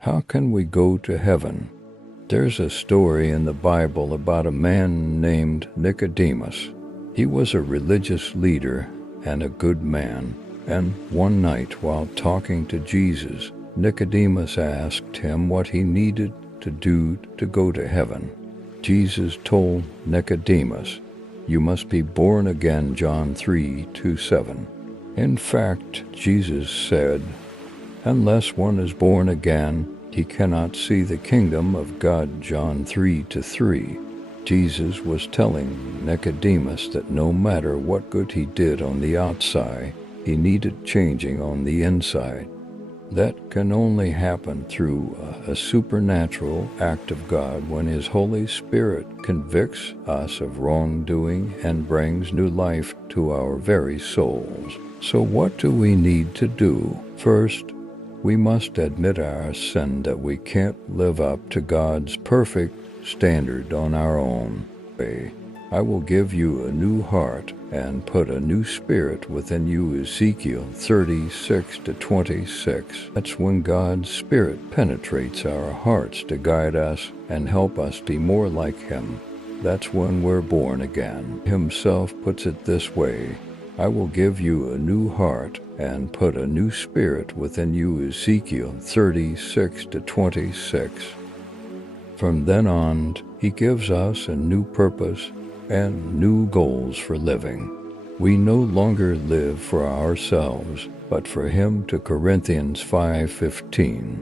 How can we go to heaven? There's a story in the Bible about a man named Nicodemus. He was a religious leader and a good man, and one night while talking to Jesus, Nicodemus asked him what he needed to do to go to heaven. Jesus told Nicodemus, "You must be born again," John 3:27. In fact, Jesus said, "Unless one is born again, he cannot see the kingdom of God," John 3:3. Jesus was telling Nicodemus that no matter what good he did on the outside, he needed changing on the inside. That can only happen through a supernatural act of God when His Holy Spirit convicts us of wrongdoing and brings new life to our very souls. So what do we need to do? First, we must admit our sin, that we can't live up to God's perfect standard on our own. "I will give you a new heart and put a new spirit within you," Ezekiel 36:26. That's when God's Spirit penetrates our hearts to guide us and help us be more like Him. That's when we're born again. Himself puts it this way, "I will give you a new heart and put a new spirit within you," Ezekiel 36:26. From then on, He gives us a new purpose and new goals for living. We no longer live for ourselves, but for Him, to Corinthians 5:15.